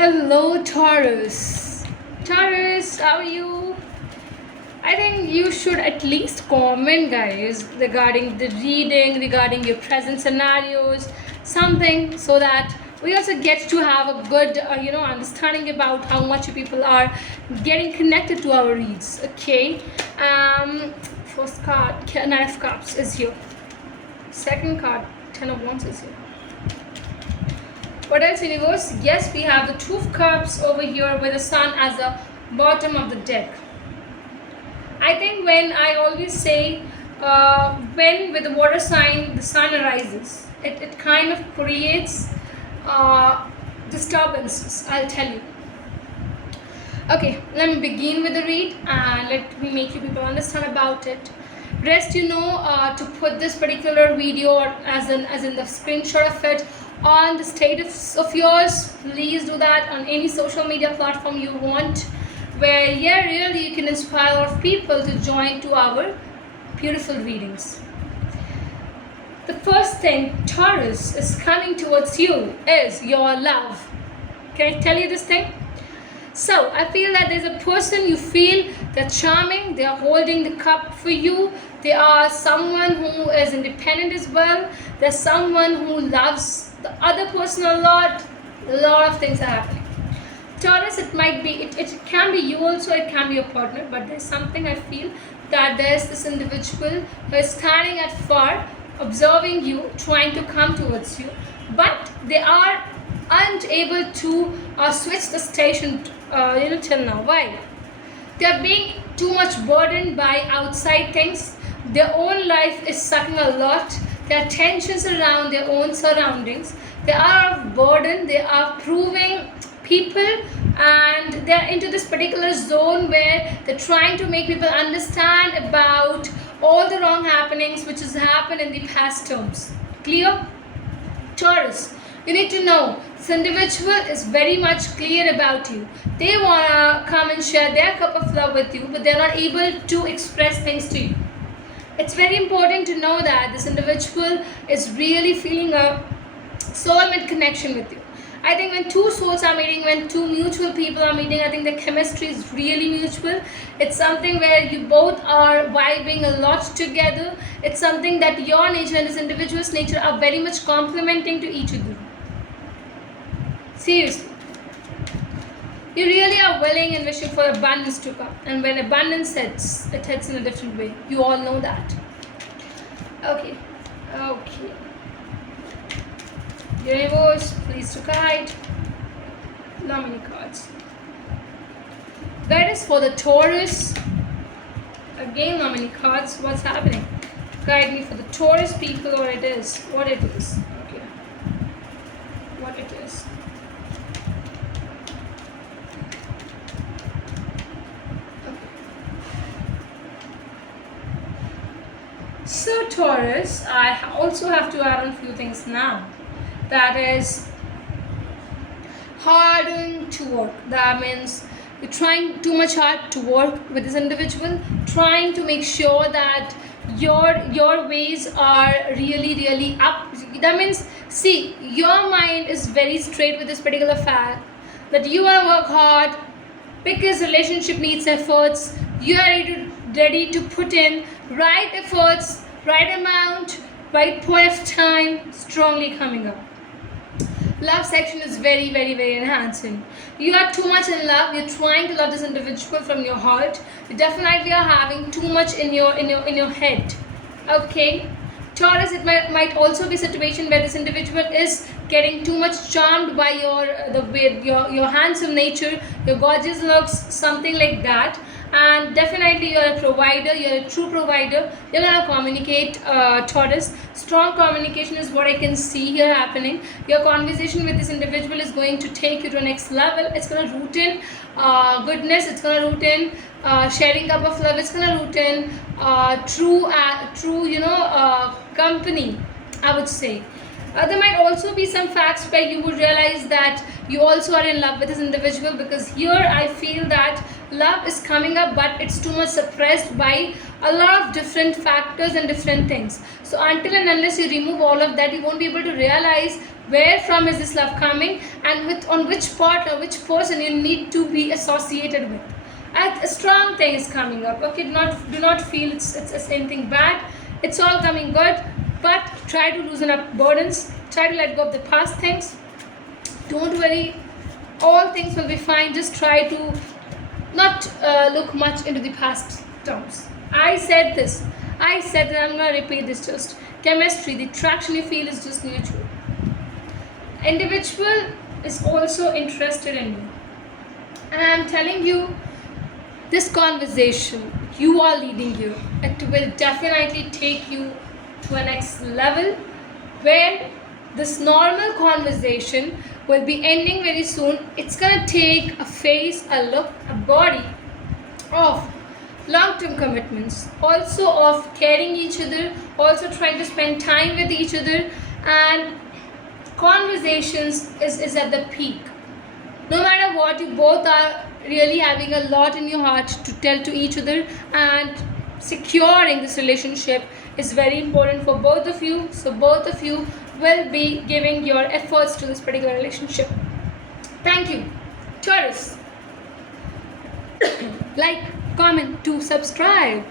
Hello, Taurus. Taurus, how are you? I think you should at least comment, guys, regarding the reading, regarding your present scenarios, something so that we also get to have a good, understanding about how much people are getting connected to our reads. Okay. First card, Nine of Cups is here. Second card, Ten of Wands is here. What else, universe? Yes, we have the Two of Cups over here with the Sun as the bottom of the deck. I think when I always say when with the water sign the Sun arises, it kind of creates disturbances, I'll tell you. Okay, let me begin with the read and let me make you people understand about it. Rest, to put this particular video as in the screenshot of it on the status of yours. Please do that on any social media platform you want, where really you can inspire a lot of people to join to our beautiful readings. The first thing Taurus is coming towards you is your love. Can I tell you this thing? So I feel that there's a person you feel they're charming, they're holding the cup for you, they are someone who is independent as well, there's someone who loves the other person a lot of things are happening. Taurus, it can be you also, it can be your partner, but there's something I feel that there's this individual who is standing at far, observing you, trying to come towards you, but they are unable to switch the station till now. Why? They are being too much burdened by outside things. Their own life is sucking a lot. There are tensions around their own surroundings. They are burdened. They are proving people, and they are into this particular zone where they're trying to make people understand about all the wrong happenings which has happened in the past terms. Clear? Taurus, you need to know this individual is very much clear about you. They want to come and share their cup of love with you, but they're not able to express things to you. It's very important to know that this individual is really feeling a soulmate connection with you. I think when two souls are meeting, when two mutual people are meeting, I think the chemistry is really mutual. It's something where you both are vibing a lot together. It's something that your nature and this individual's nature are very much complementing to each other. Seriously. You really are willing and wishing for abundance to come. And when abundance hits, it hits in a different way. You all know that. Okay. Universe, please to guide. How many cards? That is for the Taurus. Again, how many cards? What's happening? Guide me for the Taurus people, what it is. Okay. What it is. So Taurus, I also have to add on a few things now. That is hardened to work. That means you're trying too much hard to work with this individual, trying to make sure that your ways are really up. That means, see, your mind is very straight with this particular fact that you want to work hard because relationship needs efforts. You are ready to put in right efforts, right amount, right point of time, strongly coming up. Love section is very enhancing. You are too much in love. You're trying to love this individual from your heart. You definitely are having too much in your head. Okay, Taurus, it might also be a situation where this individual is getting too much charmed by your handsome nature, your gorgeous looks, something like that. And definitely you're a provider, you're a true provider. You're gonna communicate, Taurus. Strong communication is what I can see here happening. Your conversation with this individual is going to take you to the next level. It's gonna root in goodness. It's gonna root in sharing cup of love. It's gonna root in true company, I would say. There might also be some facts where you would realize that you also are in love with this individual, because here I feel that love is coming up, but it's too much suppressed by a lot of different factors and different things. So until and unless you remove all of that, you won't be able to realize Where from is this love coming, and with on which partner, which person you need to be associated with. A strong thing is coming up. Okay, do not feel it's anything bad. It's all coming good, but try to loosen up burdens. Try to let go of the past things. Don't worry, all things will be fine. Just try to not look much into the past terms. I said this. I said that. I'm gonna repeat this. Just chemistry. The attraction you feel is just mutual. Individual is also interested in you, and I'm telling you, this conversation you are leading you, it will definitely take you to a next level, where this normal conversation will be ending very soon. It's gonna take a face, a look, a body of long-term commitments, also of caring each other, also trying to spend time with each other, and conversations is at the peak. No matter what, you both are really having a lot in your heart to tell to each other, and securing this relationship is very important for both of you. So both of you will be giving your efforts to this particular relationship. Thank you. Taurus. Like, comment, to subscribe.